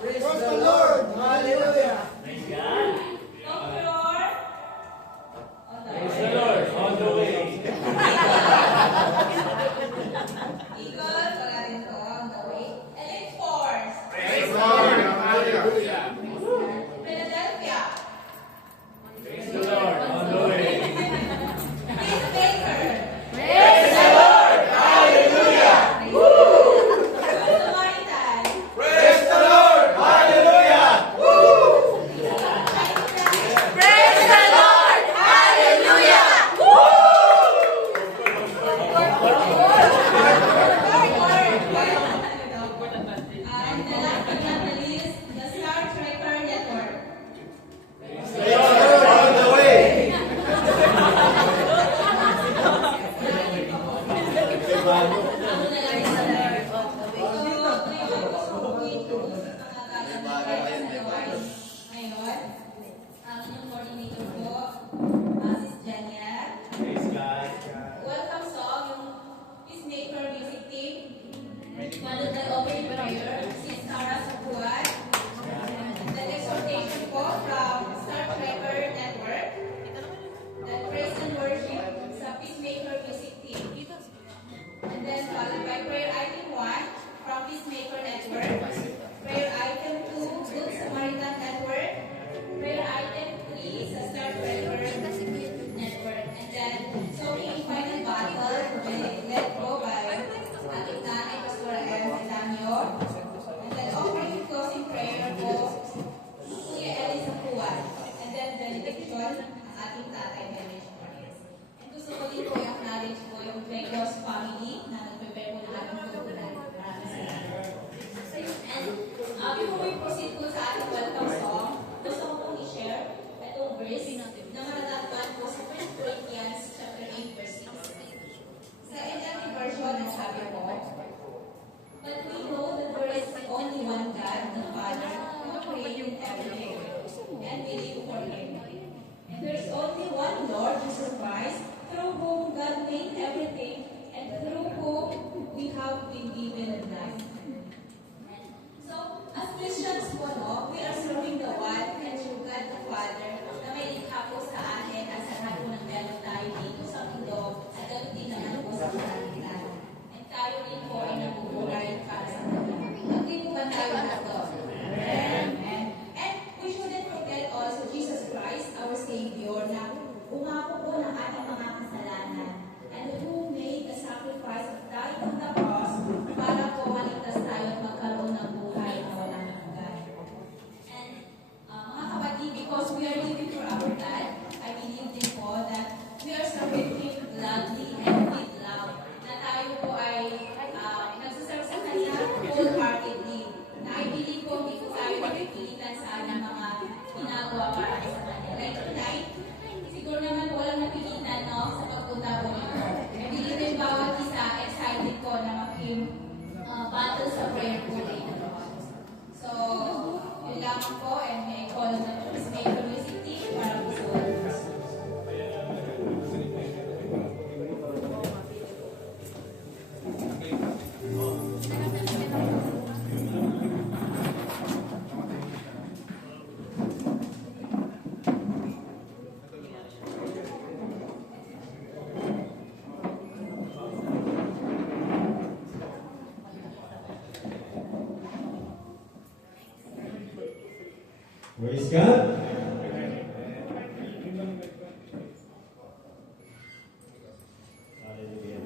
Praise the Lord. Hallelujah. Praise God. Doctor. Praise the Lord. On the way. Eagle, wala rin po, on the way. Elite Force. Praise the Lord. Hallelujah. Philadelphia. Praise the Lord. On the way. Peacemaker. Praise the Lord. Hallelujah. Samaritan. Praise the Lord. Hallelujah. Praise the Lord. Hallelujah. And the last but not the least, the Star Trek Network. Praise the Lord. On the way. Ang inyong coordinator po, Sis Jania. Praise God. Welcome song, yung Peacemaker Music Team. Followed by opening prayer, Sis Sarah Sapuan. The exhortation po from Star Trevor Network. Then praise and worship sa Peacemaker Music Team. And then followed by prayer item 1 from Peacemaker Network. Prayer item 2, Good Samaritan Network. Prayer item 3 sa Star Trevor Network. And then, soaking in final battle, led po by ating nanay, Pastora M. Elanio. And then, offering closing prayer po, Kuya Ellie Sapuan. And then, benediction, ang ating tatay, Dennis Morales. And gusto ko din po i-acknowledge po yung Pecos family na nag-prepare po ng ating tutunan. Maraming salamat. And before we proceed po sa ating welcome song, gusto ko pong i-share itong verse na matatagpuan po sa 1 Corinthians chapter 8, verse 6. Sa NLT version, ang sabi po, "But we know that there is only one God, the Father, who created everything, and we live for Him. And there is only one Lord, Jesus Christ, through whom God made everything, and through whom we have been given life." So, as Christians po, no, we are serving the one and true God the Father na may likha po sa atin at sa lahat po ng meron tayo dito sa mundo at ganoon din naman po sa kalangitan. And tayo din po ay nabubuhay para sa Kanya. Agree po ba tayo na to? Amen. And we shouldn't forget also Jesus Christ, our Savior, na umako po ng ating mga kasalanan and who made the sacrifice of dying on the cross para po maligtas tayo at magkaroon ng buhay na walang hanggan. And mga kapatid, because we are living for our God, I believe din po that we are serving Him gladly and with love. Na tayo po ay nagsaserve sa Kanya wholeheartedly. Na I believe po hindi po tayo nagpipilitan sa ating mga ginagawa para sa Kanya. Like tonight, siguro naman po walang napilitan, no, sa pagpunta po nito. I believe din bawat isa excited po na battle sa prayer po later on. So, yun lamang po, and may call na Peacemaker Music Team para po sa words. Praise God. Hallelujah.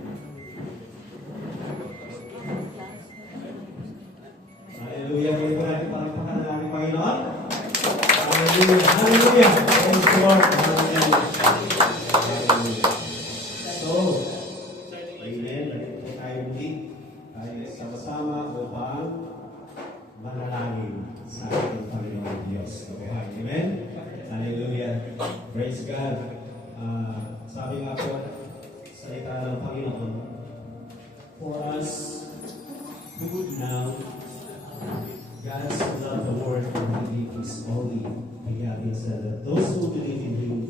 Hallelujah. Ngayon po natin palakpakan ng ating Panginoon. Hallelujah. Hallelujah. Praise the Lord. Hallelujah. Hallelujah. So, amen. Nandito po tayo muli. Tayo sama-sama upang manalangin sa ating Panginoon Diyos. Kabuhay. Amen? Hallelujah. Praise God. Sabi nga po, salita ng Panginoon, for us who now God so loved the world and He gave His only begotten Son, that those who believe in Him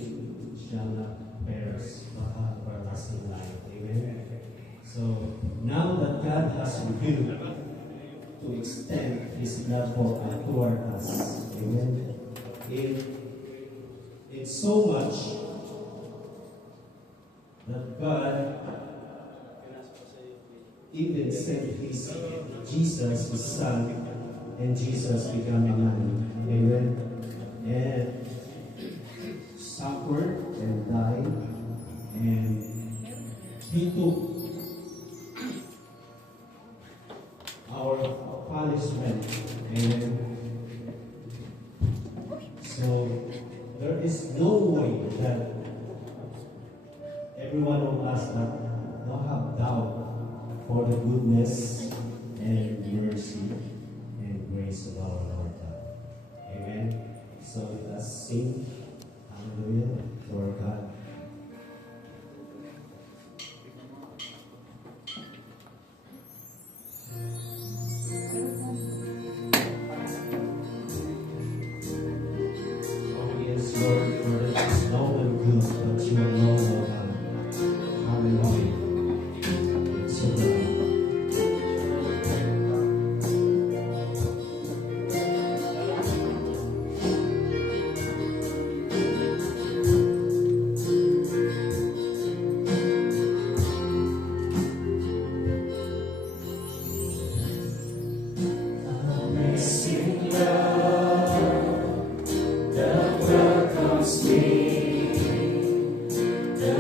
shall not perish but have everlasting life. Amen? So, now that God has revealed to extend His blood toward us. Amen. It's so much that God even sent His Jesus, His Son, and Jesus became a man. Amen. And suffered and died, and He took our punishment. Amen. So there is no way that every one of us that don't have doubt for the goodness and mercy and grace of our Lord God. Amen. So let us sing hallelujah to our God. Oh yes, Lord, for there is no one good but you alone, O God. Hallelujah. So good. Amazing love that welcomes me, the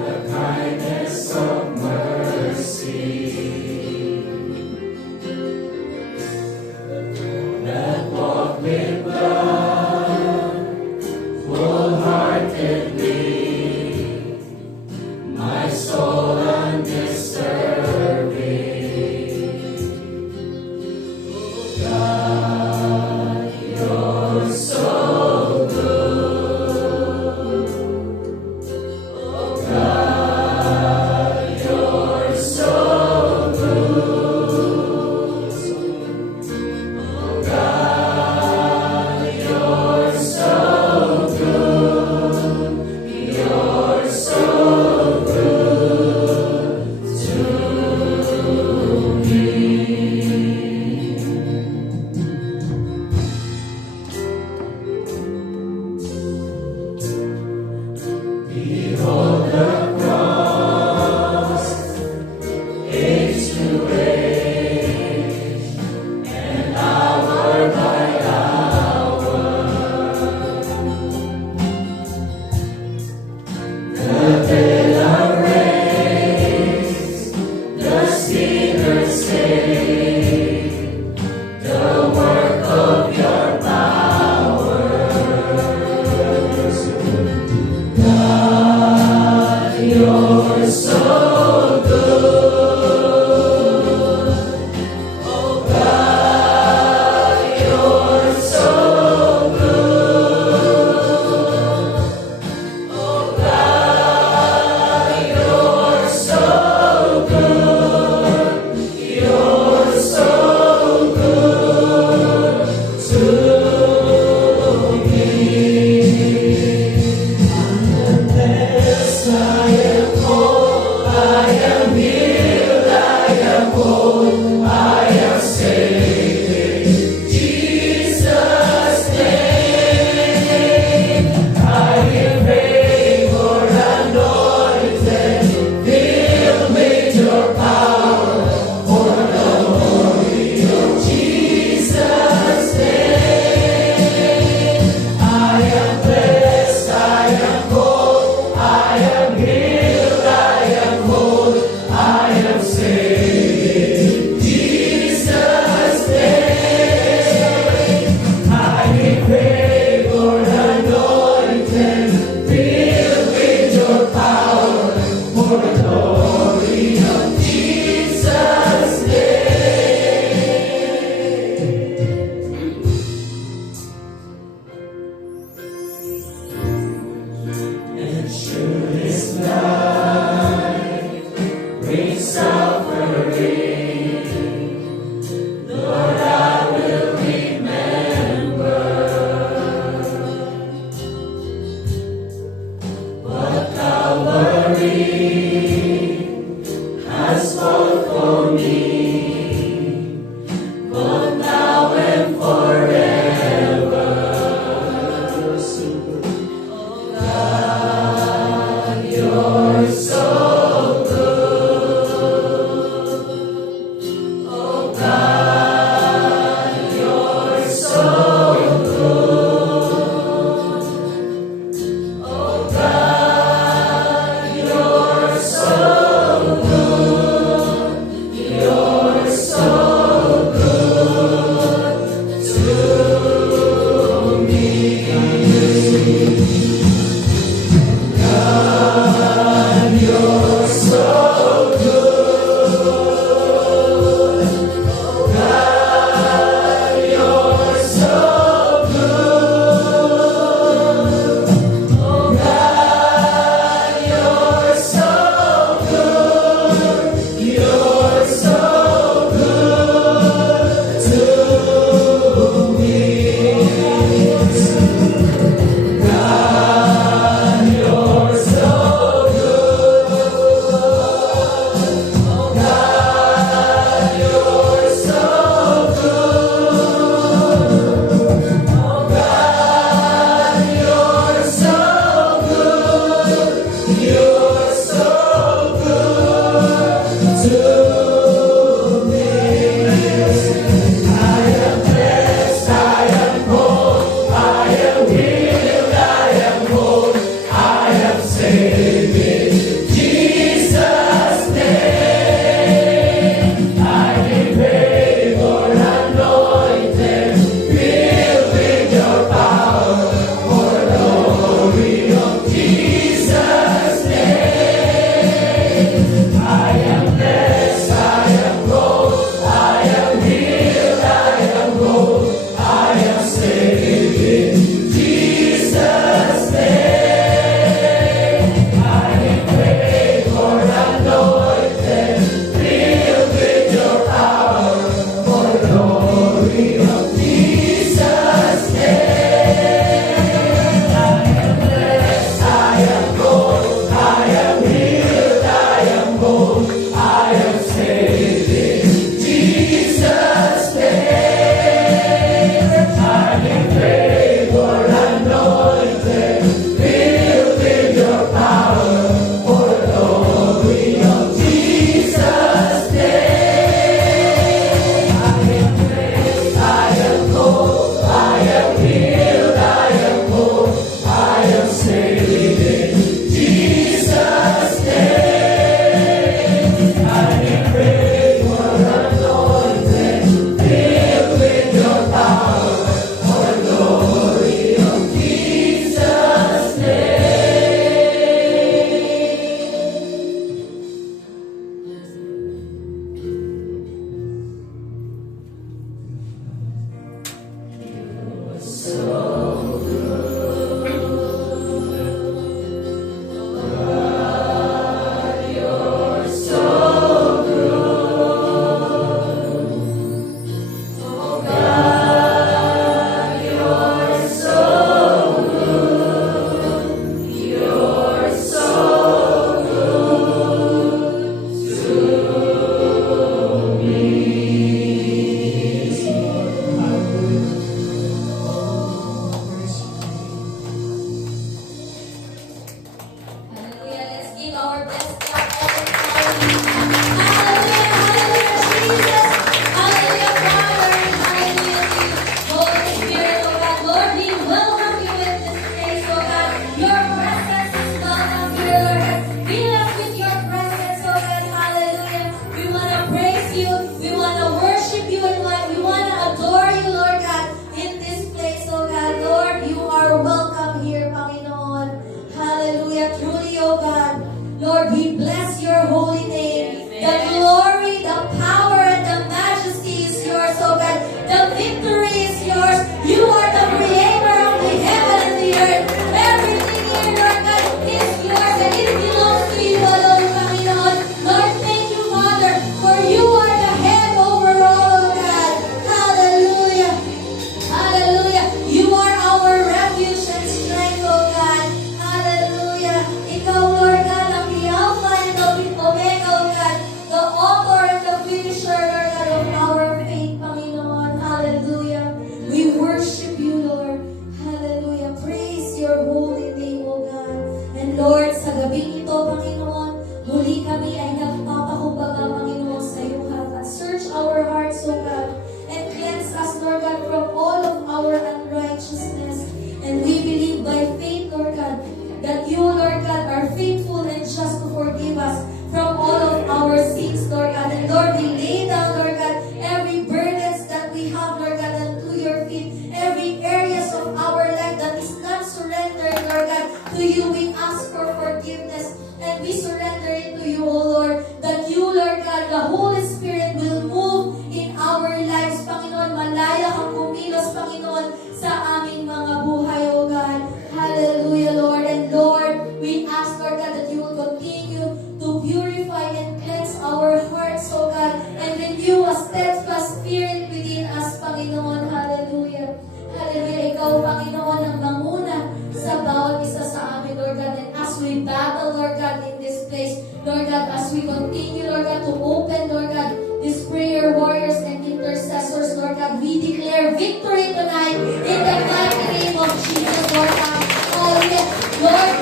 you, we ask for forgiveness, and we surrender it to you, O Lord, that you, Lord God, the Holy Spirit will move in our lives, Panginoon. Malaya kang kumilos, Panginoon, sa aming mga buhay, O God. Hallelujah, Lord. And Lord, we ask, Lord God, that you will continue to purify and cleanse our hearts, O God, and renew a steadfast spirit within us, Panginoon. Hallelujah. Hallelujah. Ikaw, Panginoon, ang manguna sa bawat isa sa amin, Lord God. And as we battle, Lord God, in this place, Lord God, as we continue, Lord God, to open, Lord God, these prayer warriors and intercessors, Lord God, we declare victory tonight in the mighty name of Jesus, Lord God. Hallelujah. Lord,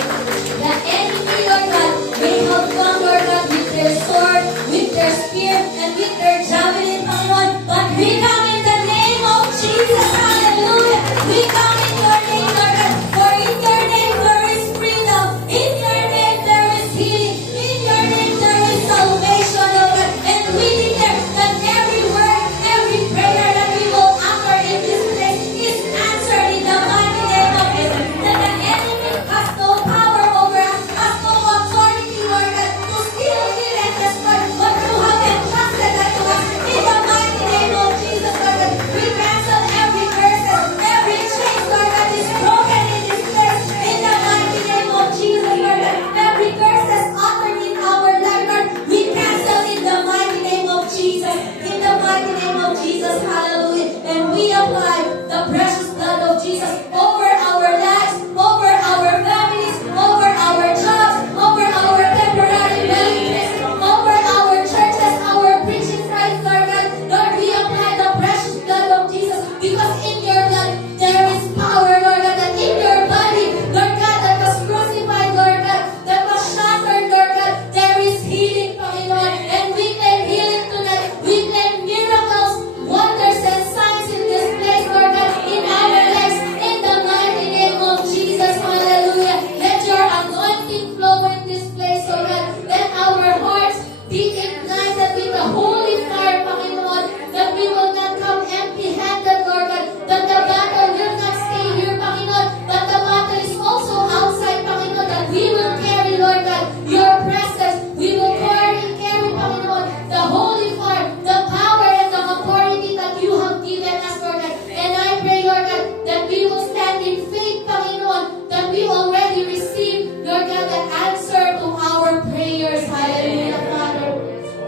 the enemy, Lord God, may have come, Lord God, with their sword, with their spear, and with their javelin, Panginoon. But we come in the name of Jesus. Hallelujah. We come in your name, Lord God. For in your name there is freedom. In your name there is healing. In your name there is salvation, Lord God. And we declare that every word, every prayer that we will utter in this place is answered in the mighty name of Jesus. That the enemy has no power over us, has no authority, Lord God, to steal, kill, and destroy, but you have entrusted that to us in the mighty name of Jesus, Lord God. We cancel every curse, every chain, Lord God, is broken in this place in the mighty name of Jesus, Lord God. Every curse that's uttered in our life, Lord, we cancel in the mighty name of Jesus. In the mighty name of Jesus, hallelujah. And we apply the precious blood of Jesus over our lives, over our families, over our jobs, over our temporary dwelling place, over our churches, our preaching sites, Lord God. Lord, we apply the precious blood of Jesus because in your blood there is power, Lord God, that in your body, Lord God, that was crucified, Lord God, that was shattered, Lord God, there is healing, Panginoon. And we claim healing tonight. We claim miracles, wonders, and signs in this place, Lord God, in our lives, in the mighty name of Jesus. Hallelujah. Let your anointing flow in this place, Lord God. Let our hearts be ignited with the holy fire, Panginoon, that we will not come empty-handed, Lord God, that the battle will not stay here, Panginoon, but the battle is also outside, Panginoon, that we will carry, Lord God, your presence. We will carry, Panginoon, the holy fire, the power, and the authority that you have given us, Lord God. And I pray, Lord God, that we will stand in faith, Panginoon, that we already receive, Lord God, the answer to our prayers. Hallelujah, Father.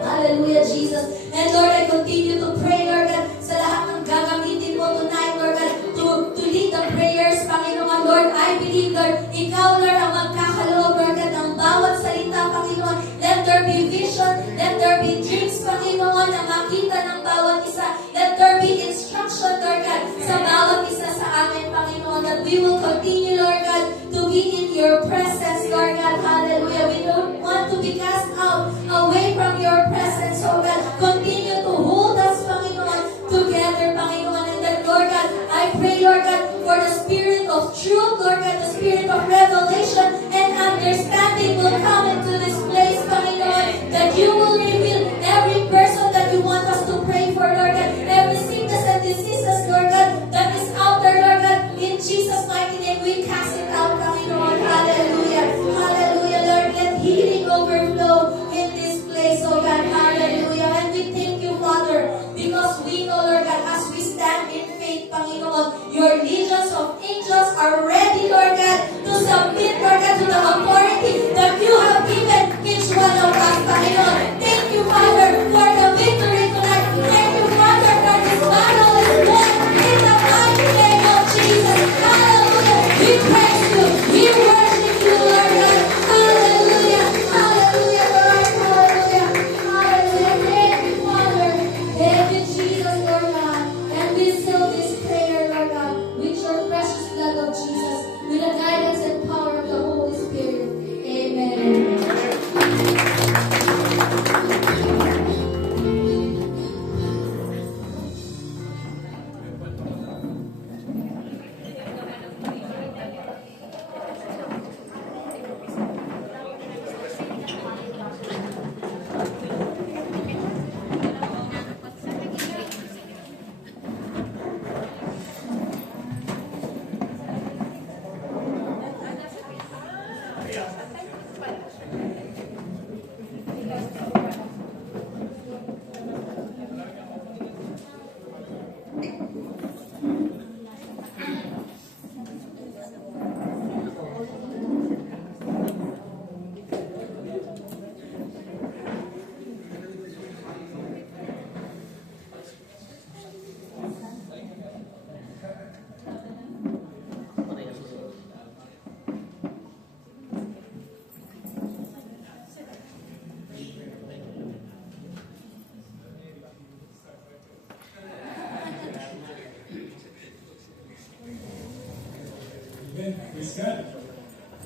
Hallelujah, Jesus. And Lord, I continue to pray, Lord God, sa lahat ng gagamitin mo tonight, Lord God, to lead the prayers, Panginoon. Lord, I believe, Lord, ikaw, Lord, ang magkakaloob, Lord God, ng bawat salita, Panginoon. Let there be vision, let there be dreams, Panginoon, na makita ng bawat isa. Let there be instruction, Lord God, sa bawat isa sa amin, Panginoon, that we will continue, Lord God, to be in your presence, Lord God. Hallelujah. We don't want to be cast out away from your presence, oh God. Continue to hold us, Panginoon, together, Panginoon. And then, Lord God, I pray, Lord God, for the spirit of truth, Lord God, the spirit of revelation and understanding will come into this place, Panginoon, that you will reveal every person that you want us to pray for, Lord God, every sickness and diseases, Lord God, that is out there, Lord God, in Jesus' mighty name, we cast it out, Panginoon. Hallelujah. Hallelujah, Lord. Let healing overflow in this place, oh God. Hallelujah. And we thank you, Father, because we know, Lord God, as we stand in faith, Panginoon, your legions of angels are ready, Lord God, to submit, Lord God, to the authority that you have given each one of us, Panginoon. Thank you, Father, for the victory tonight. Thank you, Father, for this battle is won in the mighty name of Jesus. Hallelujah. We praise you. We worship you, Lord God. Hallelujah. Hallelujah, Lord. Hallelujah. Hallelujah. Thank you, Father. Thank you, Jesus, Lord God. And we seal this prayer, Lord God, with your precious blood of Jesus. Amen. Praise God.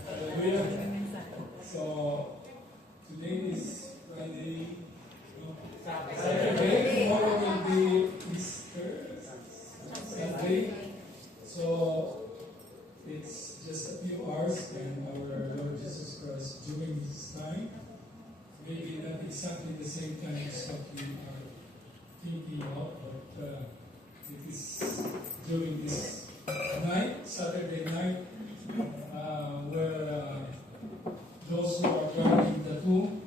Hallelujah. So, today is Friday. No, Saturday. Tomorrow will be Easter. Sunday. So, it's just a few hours and our Lord Jesus Christ during this time, maybe not exactly the same time as what we are thinking of, but it is during this night, Saturday night, where those who are guarding the tomb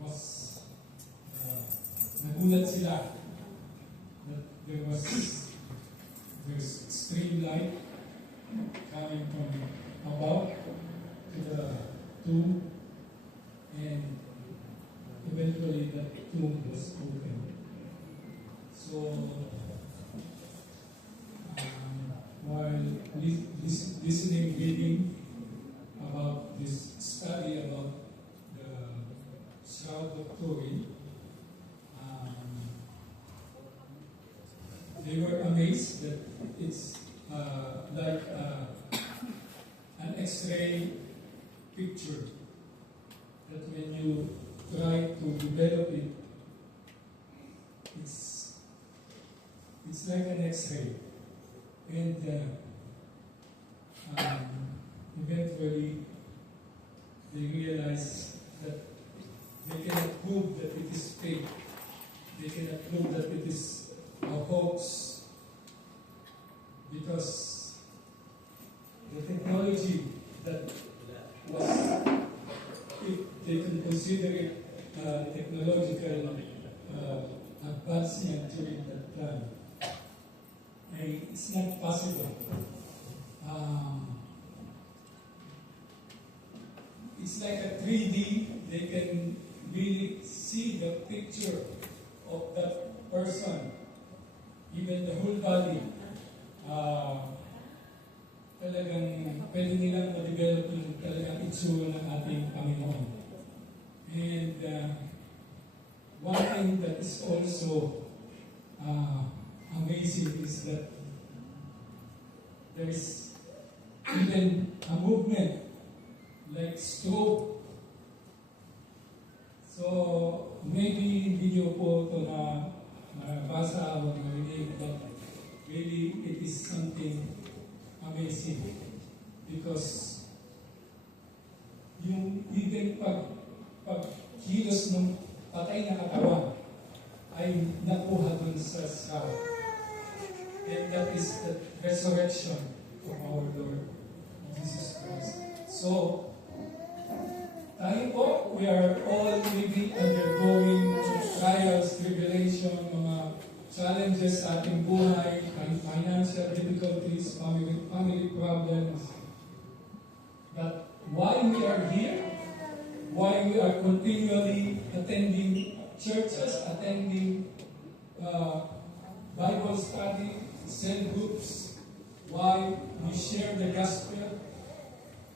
was nagulat sila that there's extreme light coming from above to the tomb, and eventually the tomb was opened. So, while listening, reading about this study about the Shroud of Turin, they were amazed that it's like an X-ray picture, that when you try to develop it, it's like an X-ray. And eventually they realize that they cannot prove that it is fake. They cannot prove that it is a hoax, because the technology that was, if they can consider it technological advancement during that time, it's not possible. It's like a 3D. They can really see the picture of that person, even the whole body. Talagang pwede nilang ma-develop yung talagang itsura ng ating Panginoon. And one thing that is also amazing is that there is even a movement like stroke. So maybe hindi nyo po ito na nabasa o narinig, but really it is something amazing, because yung even pag kilos ng patay na katawan ay nakuha dun sa shroud. And that is the resurrection of our Lord Jesus Christ. So, tayo po, we are all maybe undergoing trials, tribulation, mga challenges sa ating buhay, financial difficulties, family problems. But why we are here, why we are continually attending churches, attending Bible study, cell groups, why we share the gospel,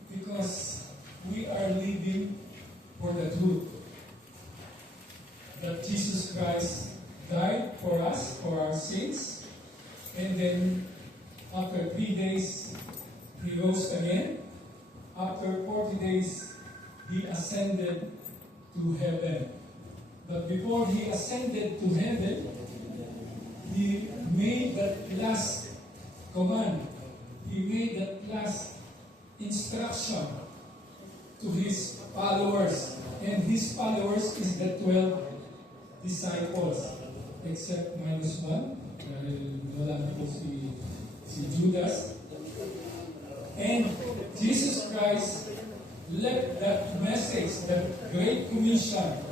because we are living for the truth that Jesus Christ died for us, for our sins, and then after 3 days He rose again. After 40 days He ascended to heaven. But before He ascended to heaven, He made that last command. He made that last instruction to His followers. And His followers is the 12 disciples. Except minus one. Dahil wala na po si Judas. And Jesus Christ left that message, that great commission,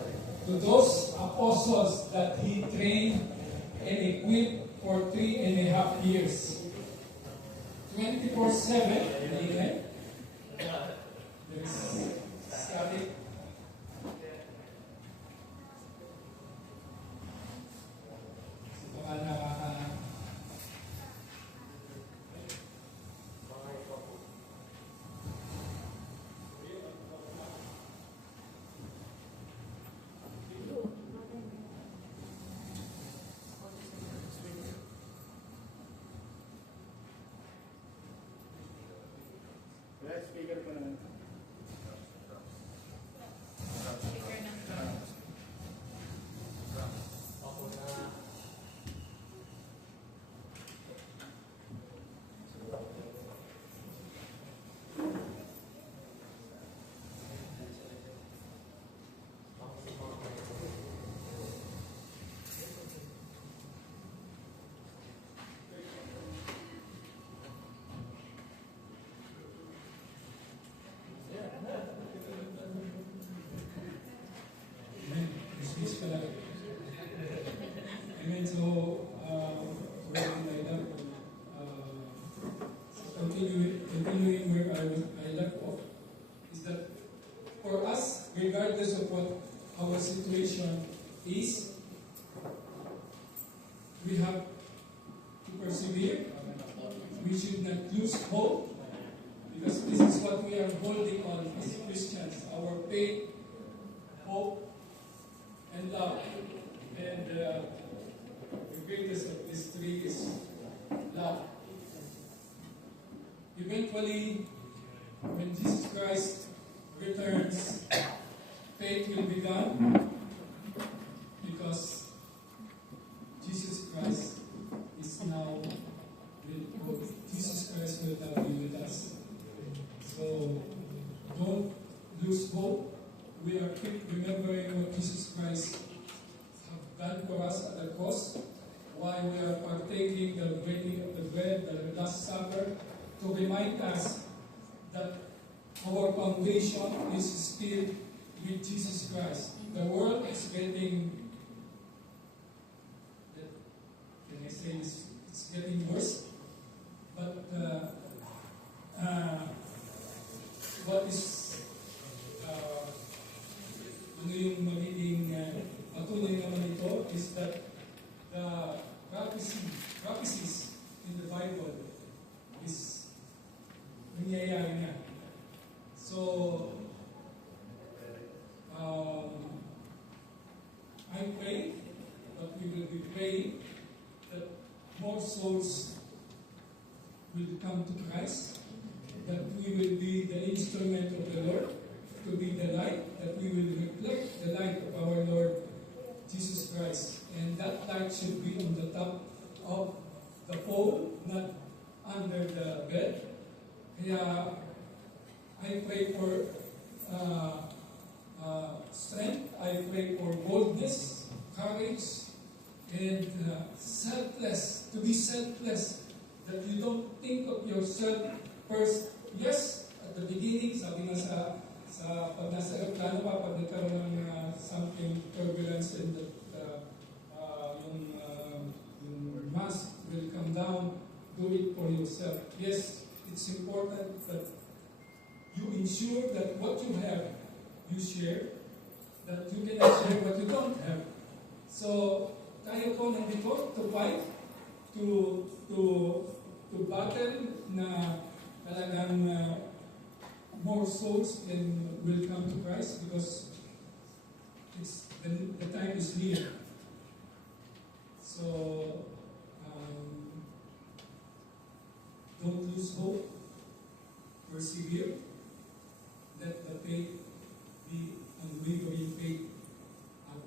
to those apostles that He trained and equipped for 3.5 years. 24/7, amen. There is static. Baka speaker pa naman. Dismiss pala. Amen. So, what I love, continuing where I left off, is that for us, regardless of what our situation is, we have to persevere. We should not lose hope, because this is what we are holding on as Christians, our faith, hope, and love. And the greatest of these three is love. Eventually, when Jesus Christ returns, faith will be gone, because Jesus Christ is now Jesus Christ will not be with us. So don't lose hope. We are keep remembering what Jesus Christ have done for us at the cross, while we are partaking the breaking of the bread, the Last Supper, to remind us that our foundation is still with Jesus Christ. The world is getting, can I say, it's getting worse. But what is ano yung magiging patuloy naman ito is that the prophecies in the Bible is nangyayari na. So, I pray that we will be praying that more souls will come to Christ, that we will be the instrument of the Lord, to be the light, that we will reflect the light of our Lord Jesus Christ. And that light should be on the top of the pole, not under the bed. Kaya I pray for strength, I pray for boldness, courage, and selfless, to be selfless, that you don't think of yourself first. Yes, at the beginning, sabi nga pag nasa aeroplano pa, pag nagkaroon ng something turbulence and yung mask will come down, do it for yourself. Yes, it's important that you ensure that what you have, you share, that you cannot share what you don't have. So, tayo po nandito to fight, to battle na talagang more souls will come to Christ, because the time is near. So, don't lose hope. Persevere. Let the faith be unwavering faith. At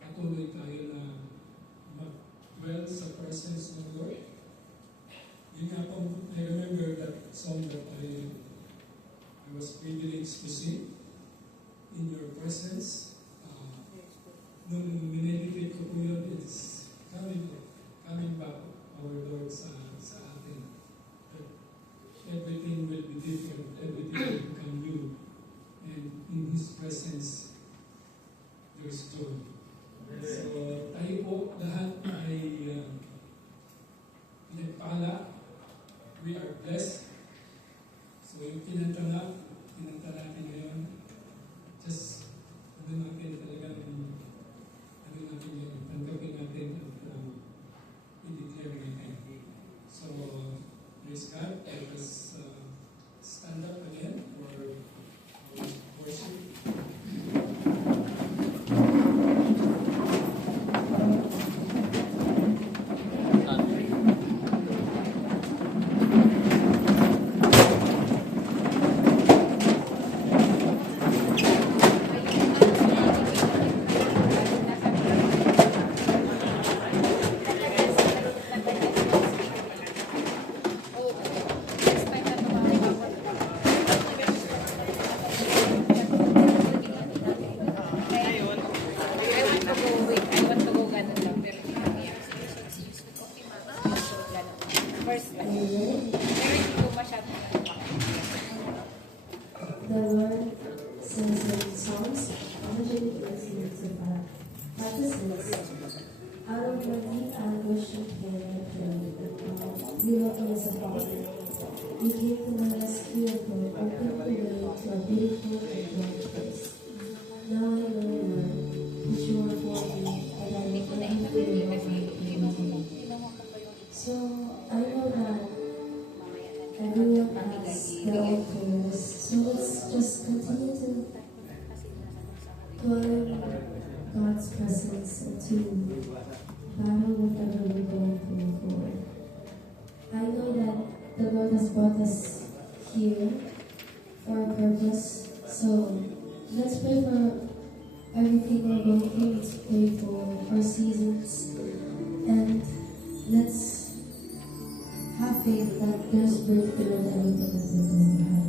patuloy tayo na mag-dwell sa presence ng Lord. Yun nga po, I remember that song that I was privileged to sing, In Your Presence. Nung mineditate ko po yun, it's coming back our Lord sa atin. That everything will be different, everything will become new. And in His presence, there's joy. So tayo po lahat ay pinagpala. We are blessed. So yung kinanta natin ngayon, just natin talagang tanggapin natin at i-declare natin. So, praise God. Let us stand up again for worship. Amen. The Lord says in Psalms 118:5, Practice this. Out of your deep anguish you came and prayed. You love me as a father. You came to my rescue and opened the way to a beautiful and glorious place. Now I know, Lord, that you are for me, and I will not fear of my enemy. So I know that everyone has their own prayers. So let's just continue to dwell in God's presence and to battle whatever we're going through, Lord. I know that the Lord has brought us here for a purpose. So let's pray for everything we're going through. Let's pray for our seasons. And let's have faith that there's breakthrough in everything that we're going to have.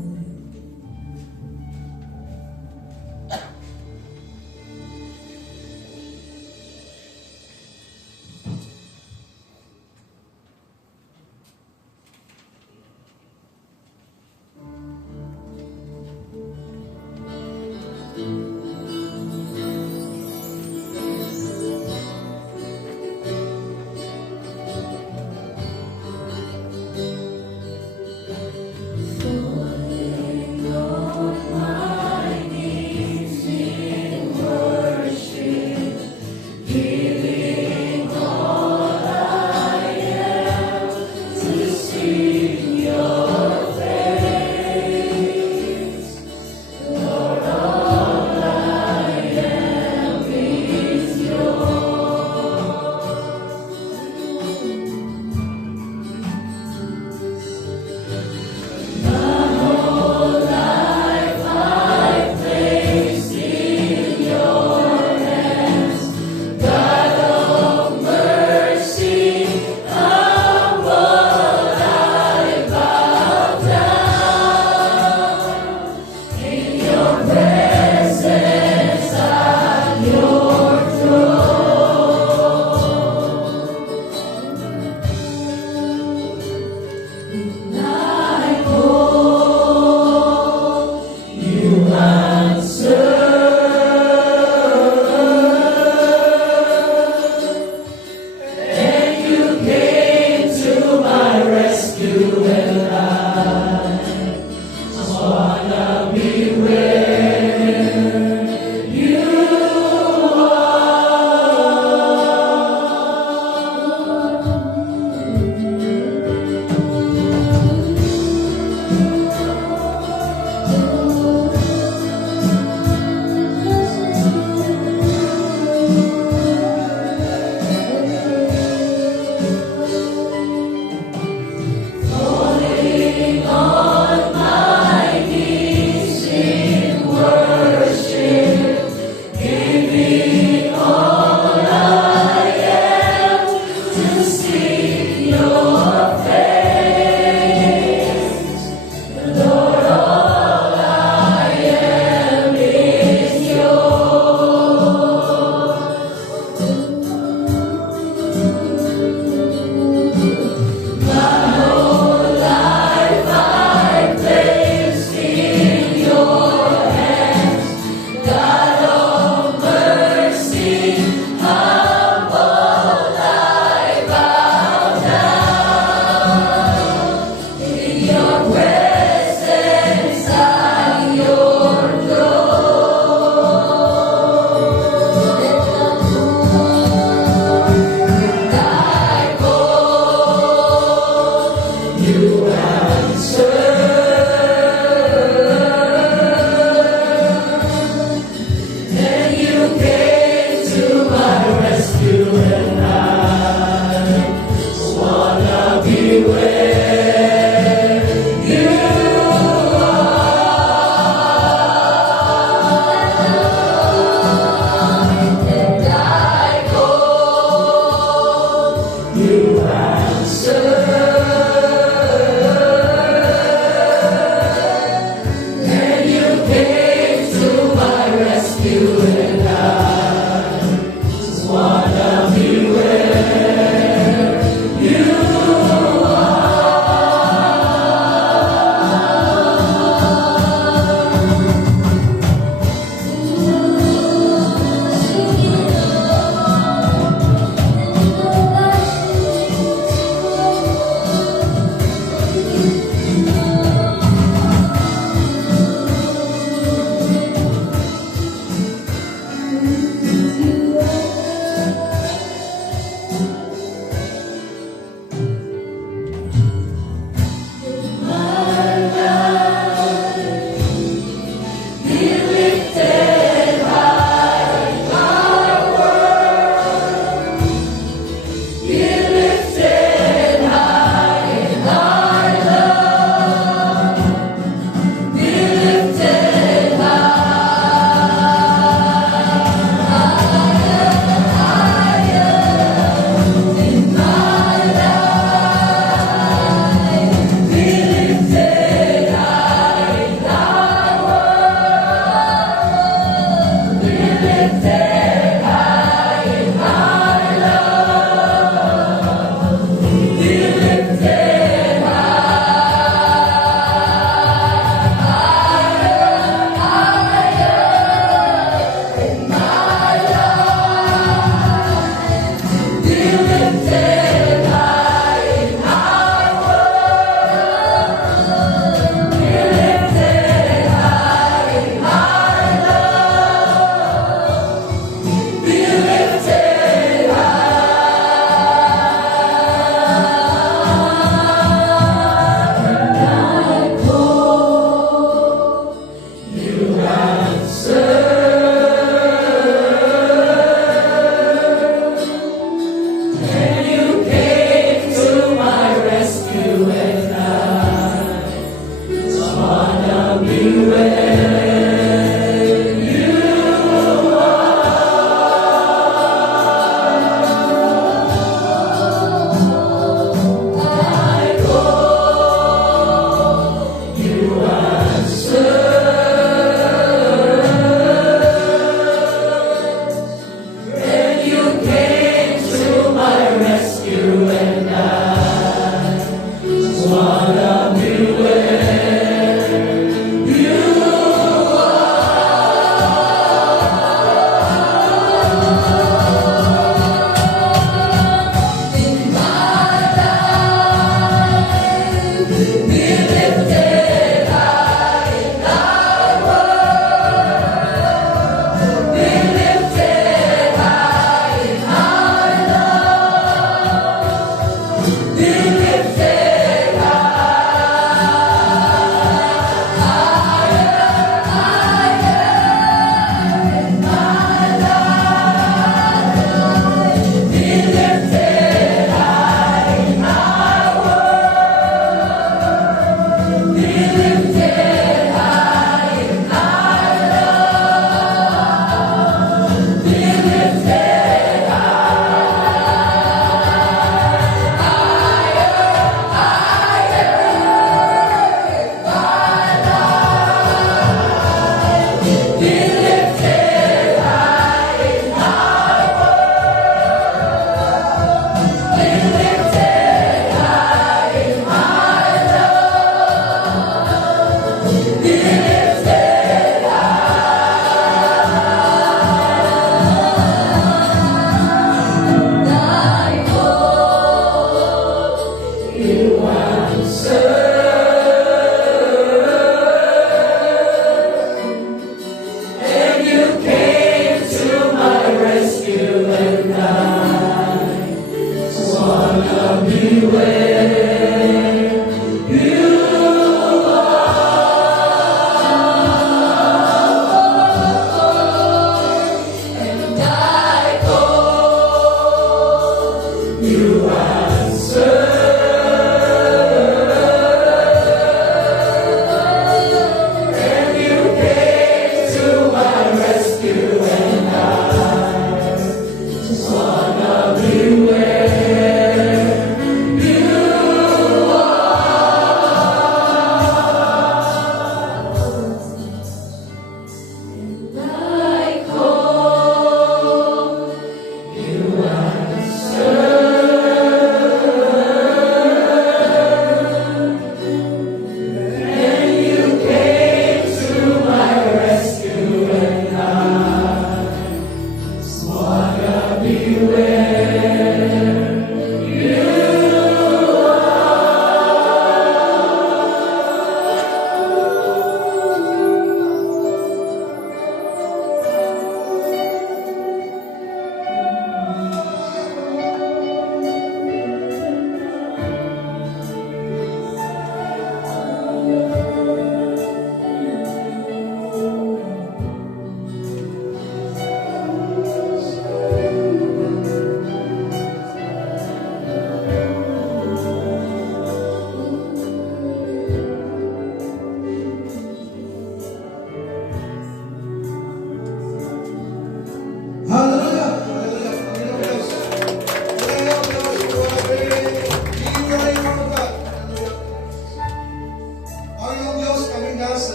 Wanna be where you are.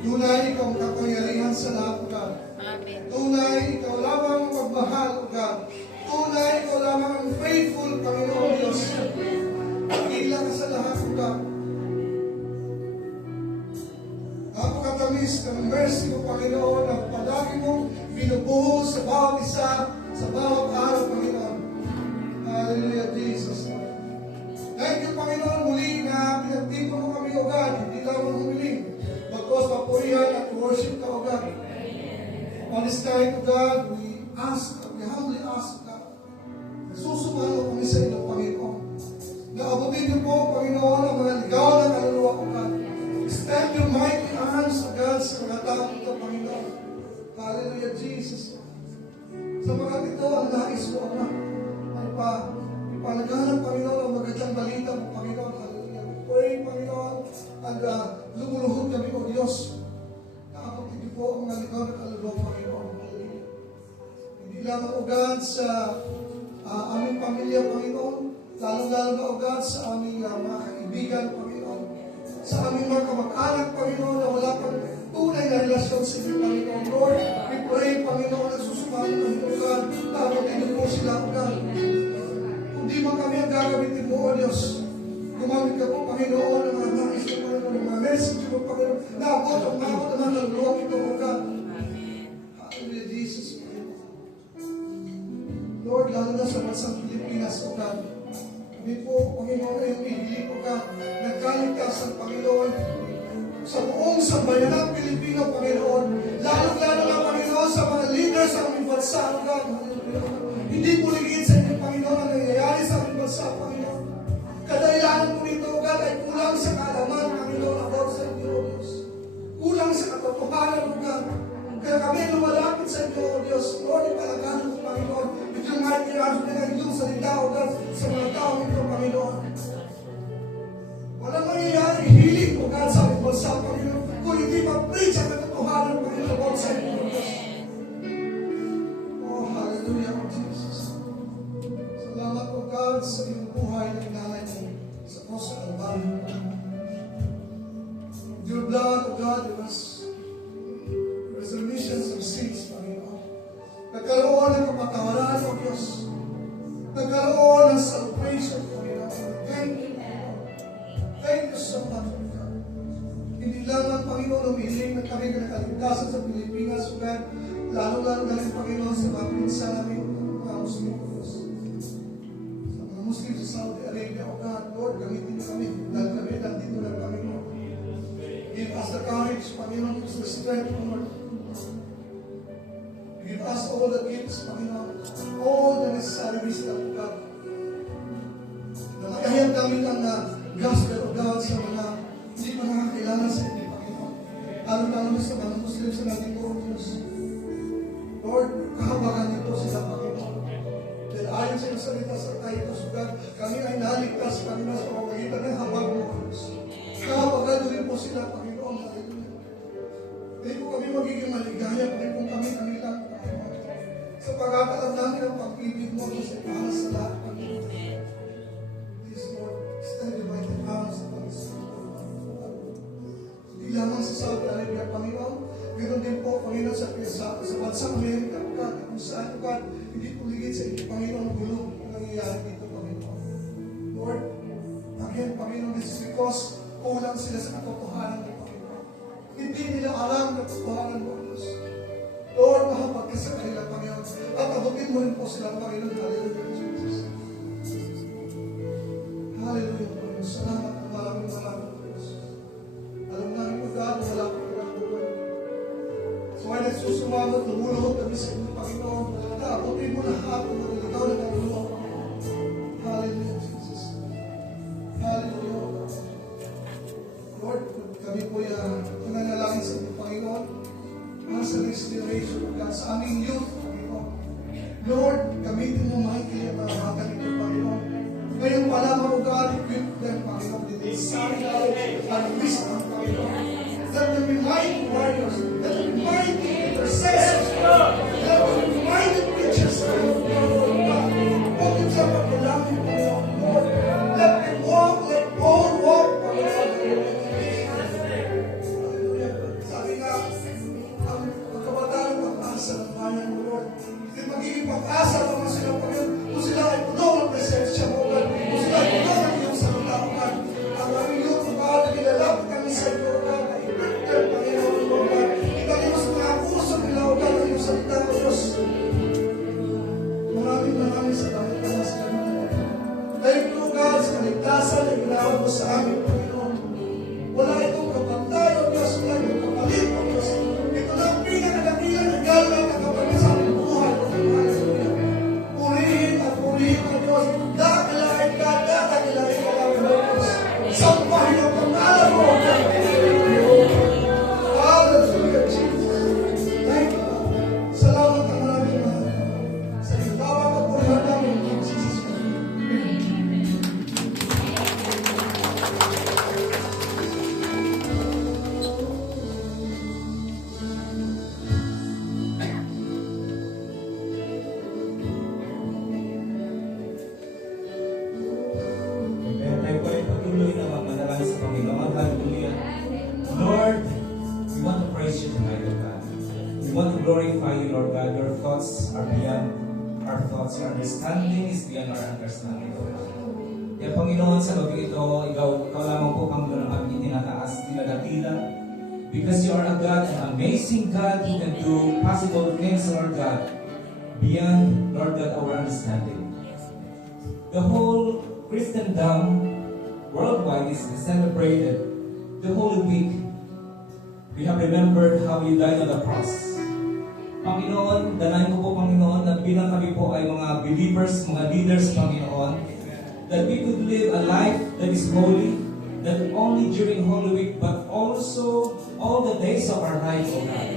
Tunay, ikaw ang kapangyarihan sa lahat, O God. Tunay, ikaw lamang ang magmahal, O God. Tunay, ikaw lamang ang faithful, Panginoon Diyos. Pagkila ka sa lahat, O God. Napakatamis ng mercy mo, Panginoon, ang palagi mong binubuhos sa bawat isa, sa bawat araw, Panginoon. Hallelujah, Jesus. Thank you, Panginoon, muli na pinagtipo mo kami, O God. Hindi lamang humiling. Bagkos papurihan at worship ka, O God. On this night, O God, we humbly ask, O God, susumalo kami sa inyo, Panginoon. Naabutin niyo po, Panginoon, ang mga ligaw ng kaluluwa, O God. Extend your mighty arms, O God, sa mga tao ito, Panginoon. Hallelujah, Jesus. Sa mga ito, ang nais mo, Ama, ipalagahan, Panginoon, ang magandang balita mo, Panginoon. Hallelujah. We pray, Panginoon, at lumuluhod kami, O Diyos. Naabutin niyo po ang mga ligaw ng kaluluwa, Panginoon. Hallelujah. Hindi lamang, O God, sa aming pamilya, Panginoon, lalong-lalo na, O God, sa aming mga kaibigan, Panginoon, sa aming mga kamag-anak, Panginoon, na wala pang tunay na relasyon sa inyo, Panginoon. Lord, we pray, Panginoon, na susumalo kami, O God, tawatin niyo po sila, O God. Kung di man kami ang gagamitin mo, O Diyos, gumamit ka po, Panginoon, ng mga nais mo, Panginoon, ng mga message mo, Panginoon, na abot ang mga naman ng luwag ito, O God. Hallelujah, Jesus. Lord, lalo na sa bansang Pilipinas, O God. Kami po, Panginoon, ay umihiling, O God. Nagkaligtasan, Panginoon, sa buong sambayan ng Pilipino, Panginoon. Lalo-lalo na, Panginoon, sa mga leaders sa aming bansa, O God. Hallelujah. Hindi po ligid sa inyo, Panginoon, ang nangyayari sa aming bansa, Panginoon. Kadailanan po nito, O God, ay kulang sa kaalaman, Panginoon, about sa inyo, O Diyos. Kulang sa katotohanan, O God. Kaya kami lumalapit sa inyo, O Diyos. Lord, ipalagahan mo, Panginoon. Ito yung mga kinarap na ng iyong salita, O God, sa mga tao nito, Panginoon. Walang mangyayari healing, O God, sa aming bansa, Panginoon. Kung hindi ma-preach ang katotohanan, Panginoon, about sa inyo, O Diyos. Oh, hallelujah, O Jesus. Salamat, O God, sa iyong buhay ng nanay mo sa Poso ng Kalbaryo. Your blood, O God, it was remissions of sins, Panginoon. Nagkaroon ng kapatawaran, O Diyos. Nagkaroon ng salvation, Panginoon. Thank you, Panginoon. Thank you so much, O God. Hindi lamang, Panginoon, umiling na kami na kaligtasan sa Pilipinas. Pilipinas, O God. Lalo-lalo na rin, Panginoon, sa mga pinsan namin, mga Muslim, sa mga Muslim sa Saudi Arabia, O God, Lord, gamitin niyo kami. Dahil kami, nandito lang kami, Lord. Give us the courage, Panginoon, give us the strength, Lord. Give us all the gifts, Panginoon, all the necessary wisdom, God. Na makahiyang gamit ang gospel of God sa mga hindi pa nakakilala sa inyo, Panginoon. Lalo-lalo sa mga Muslim sa nating po, Diyos. Lord, kahabagan niyo po sila, Panginoon. Dahil ayon sa iyong salita sa Titus, God, kami ay naligtas, Panginoon, sa pamamagitan ng habag mo, Diyos. Kahabagan niyo rin po sila, Panginoon. Hallelujah. Hindi po kami magiging maligaya, kung kami lang, Panginoon. Sa pag-apalam namin ang pag-ibig mo, Diyos, ay para sa lahat, Panginoon. Please, Lord, extend your mighty arms upon us, hindi lamang sa Saudi Arabia, Panginoon, ganoon din po, Panginoon, sa bansang Amerika, God, kung saan, God, hindi po ligid sa inyo, Panginoon, gulong ang nangyayari dito, Panginoon. Lord, again, Panginoon, this is because kulang sila sa katotohanan mo, Panginoon. Hindi nila alam ang katotohanan mo, Diyos. Lord, mahapag ka sa kanila, Panginoon, at abutin mo rin po sila, Panginoon. Hallelujah, Jesus. Hallelujah, Panginoon. Salamat at maraming Diyos. Alam namin mo, God, wala po ang buhay. So, ay nagsusumamot, lumulunod kami sa inyo, Panginoon, na abutin mo lahat ng mga ikaw na nanguluwa, Panginoon. Hallelujah, Jesus. Hallelujah. Lord, kami po nananalangin sa inyo, Panginoon, para sa next generation, God, sa aming youth, Panginoon. Lord, gamitin mo mahigit ang mga ganito, Panginoon. Ngayon pa lamang, God, equip them, Panginoon, with insight, knowledge, and wisdom, Panginoon. Let them be mighty warriors. Let them be mighty intercessors. Let them be mighty preachers, Panginoon, God. Huwag yung sa pagpalangin, Panginoon, Lord. Let them walk like Paul walked, Panginoon. Sabi nga, ang kabataan pag-asa ng bayan mo, Lord. Hindi magiging pag-asa naman sila, Panginoon, kung sila ay puno ng presensya mo, Lord. Kung sila ay puno ng iyong salita, Lord. Ang aming youth, Lord, nilalapit kami sa iyo, Lord, na i-prepare, Panginoon, Lord. Ipagimos mo ang puso nila, Lord, ang iyong salita, Diyos. Maraming salamat na sa kanila, Lord. Thank you, God, sa kaligtasan na ginawa mo sa amin, Panginoon. Wala itong kapantay, O Diyos, wala itong kapalit, O Diyos. Ito na ang pinakadakilang regalo ng kakapalit sa aming buhay, O Diyos. Purihin at purihin, O Diyos. Dakalain ka, dakalain ka lang, O Diyos. Sampahin ang pangalan mo, O Diyos. Hallelujah, Jesus. Thank you, God. Salamat ang maraming mahal. Sa iyong tawag at purihan namin, in Jesus' name. Amen. Tayo po ay patuloy na magmanalangin sa Panginoon. Hallelujah. Lord, we want to praise you tonight, O God. We want to glorify you, Lord God. Your thoughts are beyond our thoughts. Your understanding is beyond our understanding, O God. Kaya Panginoon, sa gabi ito, ikaw lamang po, Panginoon, ang aming tinataas, tinadakila. Because you are a God, an amazing God who can do possible things, Lord God, beyond, Lord God, our understanding. The whole Christendom worldwide is celebrated the Holy Week. We have remembered how you died on the cross. Panginoon, danahin ko po, Panginoon, na bilang kami po ay mga believers, mga leaders, Panginoon, that we could live a life that is holy, not only during Holy Week, but also all the days of our life, O God.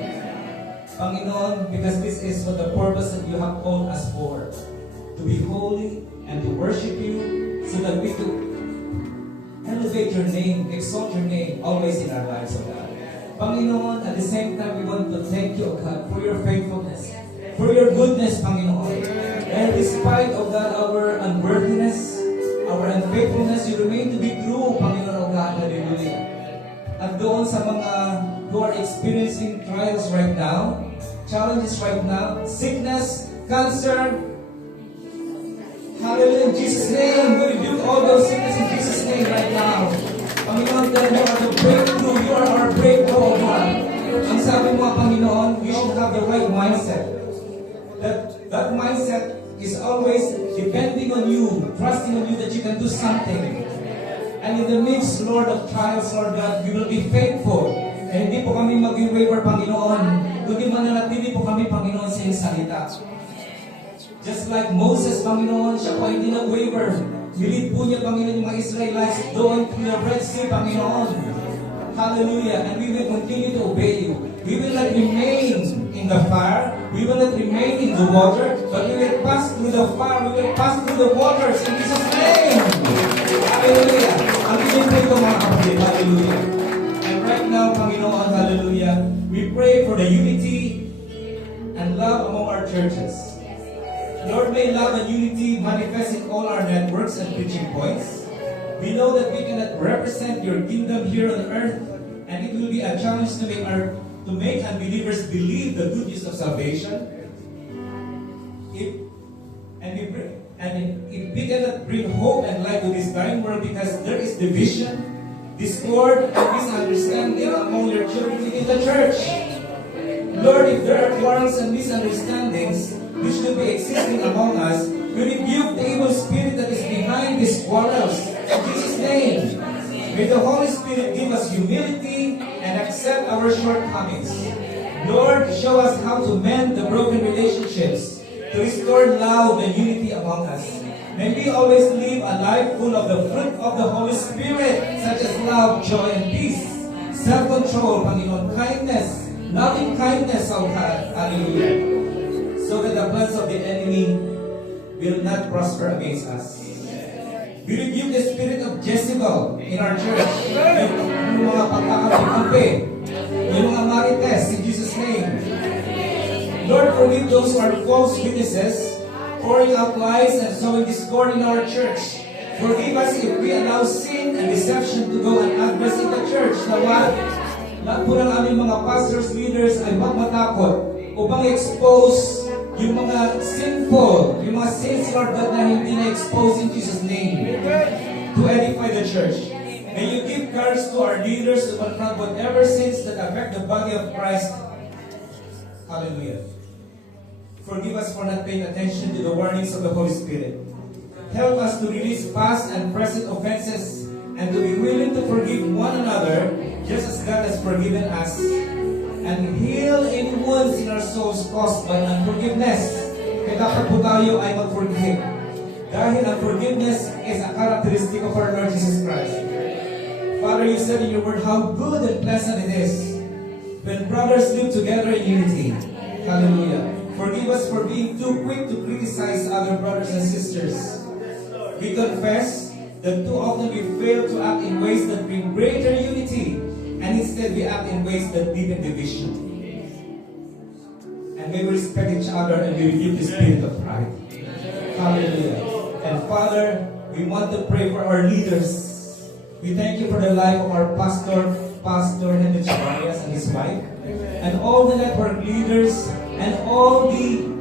Panginoon, because this is what the purpose that you have called us for, to be holy and to worship you, so that we could elevate your name, exalt your name always in our lives, O God. Panginoon, at the same time, we want to thank you, O God, for your faithfulness, for your goodness, Panginoon. And despite of that, our unworthiness, our unfaithfulness, you remain to be true, Panginoon, O God. Hallelujah. At doon sa mga who are experiencing trials right now, challenges right now, sickness, cancer, hallelujah, in Jesus' name, we rebuke all those sickness in Jesus' name right now. Panginoon, dahil you are the breakthrough, you are our breakthrough, O God. Ang sabi mo, Panginoon, we should have the right mindset. That mindset is always depending on you, trusting on you that you can do something. And in the midst, Lord, of trials, Lord God, we will be faithful. And hindi po kami mag-waver, Panginoon, kundi mananatili po kami, Panginoon, sa iyong salita. Just like Moses, Panginoon, siya po hindi nag-waver. Nilid po niya, Panginoon, yung mga Israelites doon to the Red Sea, Panginoon. Hallelujah. And we will continue to obey you. We will not remain in the fire. We will not remain in the water. But we will pass through the fire. We will pass through the waters in Jesus' name. Hallelujah. Ang inyong po ito, mga kapatid. Hallelujah. And right now, Panginoon, hallelujah, we pray for the unity and love among our churches. Lord, may love and unity manifest in all our networks and preaching points. We know that we cannot represent your kingdom here on earth, and it will be a challenge to make unbelievers believe the good news of salvation. If we cannot bring hope and light to this dying world because there is division, discord, and misunderstanding among your children within the church. Lord, if there are quarrels and misunderstandings which should be existing among us, we rebuke the evil spirit that is behind these quarrels. In Jesus' name, may the Holy Spirit give us humility and accept our shortcomings. Lord, show us how to mend the broken relationships, to restore love and unity among us. May we always live a life full of the fruit of the Holy Spirit, such as love, joy, and peace, self-control, Panginoon, kindness, loving kindness, oh God, hallelujah, so that the plans of the enemy will not prosper against us. We rebuke the spirit of Jezebel in our church. Yung mga pagkakakampi, yung mga marites, in Jesus' name. Lord, forgive those who are false witnesses, pouring out lies and sowing discord in our church. Forgive us if we allow sin and deception to go unaddressed in the church. Lahat po ng aming mga pastors, leaders ay magmatakot upang expose yung mga sinful, yung mga sins, Lord God, na hindi na-expose in Jesus' name to edify the church. May you give courage to our leaders to confront whatever sins that affect the body of Christ. Hallelujah. Forgive us for not paying attention to the warnings of the Holy Spirit. Help us to release past and present offenses and to be willing to forgive one another just as God has forgiven us, and heal any wounds in our souls caused by unforgiveness. Kaya dapat po tayo ay mag-forgive. Dahil ang forgiveness is a characteristic of our Lord Jesus Christ. Father, you said in your word how good and pleasant it is when brothers live together in unity. Hallelujah. Forgive us for being too quick to criticize other brothers and sisters. We confess that too often we fail to act in ways that bring greater unity, and instead we act in ways that deepen division. And may we respect each other and we rebuke the spirit of pride. Hallelujah. And Father, we want to pray for our leaders. We thank you for the life of our Pastor Henry Chavarias and his wife, and all the network leaders, and all the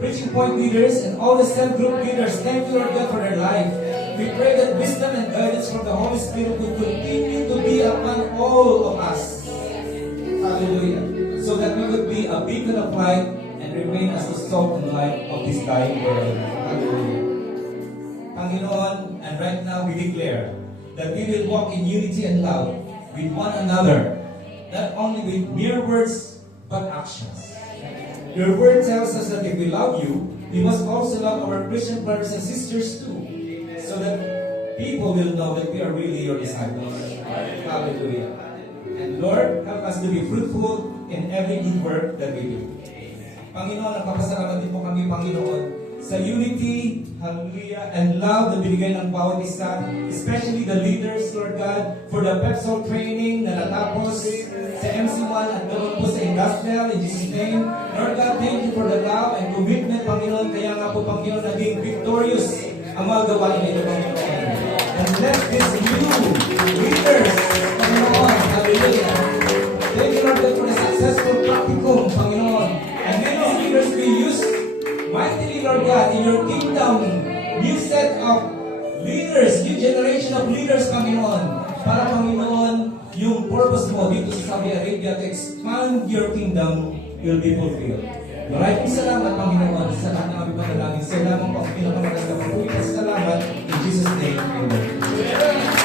preaching point leaders, and all the cell group leaders. Thank you, Lord God, for their life. We pray that wisdom and guidance from the Holy Spirit will continue to be upon all of us. Hallelujah. So that we would be a beacon of light and remain as the salt and light of this dying world. Hallelujah. Panginoon, and right now we declare that we will walk in unity and love with one another, not only with mere words, but actions. Your word tells us that if we love you, we must also love our Christian brothers and sisters too, so that people will know that we are really your disciples. Hallelujah. And Lord, help us to be fruitful in every good work that we do. Panginoon, nagpapasalamat din po kami, Panginoon, sa unity, hallelujah, and love na binigay ng bawat isa, especially the leaders, Lord God, for the PEPSOL training na natapos sa MC1 at doon po sa industrial, in Jesus' name. Lord God, thank you for the love and commitment, Panginoon, kaya nga po, Panginoon, naging victorious ang mga gawain nito, Panginoon. And let these new leaders, Panginoon, hallelujah. Thank you, Lord God, for the successful practicum, Panginoon. And may those leaders be used mightily, Lord God, in your kingdom. New set of leaders, new generation of leaders, Panginoon. Para, Panginoon, yung purpose mo dito sa Saudi Arabia to expand your kingdom will be fulfilled. Maraming salamat, Panginoon, sa lahat ng aming panalangin. Salamat po ang pinakamagandang pagpulit. Salamat. In Jesus' name, Amen.